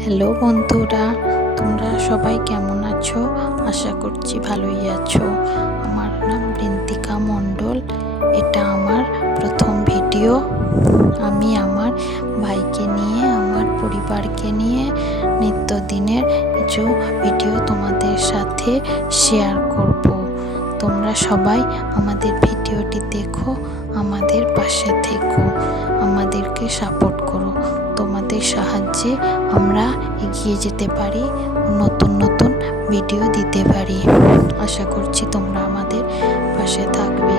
Hello বন্ধুরা, তোমরা সবাই কেমন আছো? আশা করছি ভালোই আছো। আমার নাম ঋন্তিকা মণ্ডল। এটা আমার প্রথম ভিডিও। আমি আমার ভাইকে নিয়ে, আমার পরিবারকে নিয়ে নিত্যদিনের কিছু ভিডিও তোমাদের সাথে শেয়ার করব। তোমরা সবাই আমাদের ভিডিওটি দেখো, আমাদের পাশে থেকো, আমাদেরকে সাপোর্ট করো। তোমাদের সাহায্যে আমরা এগিয়ে যেতে পারি, নতুন নতুন ভিডিও দিতে পারি। আশা করছি তোমরা আমাদের পাশে থাকবে।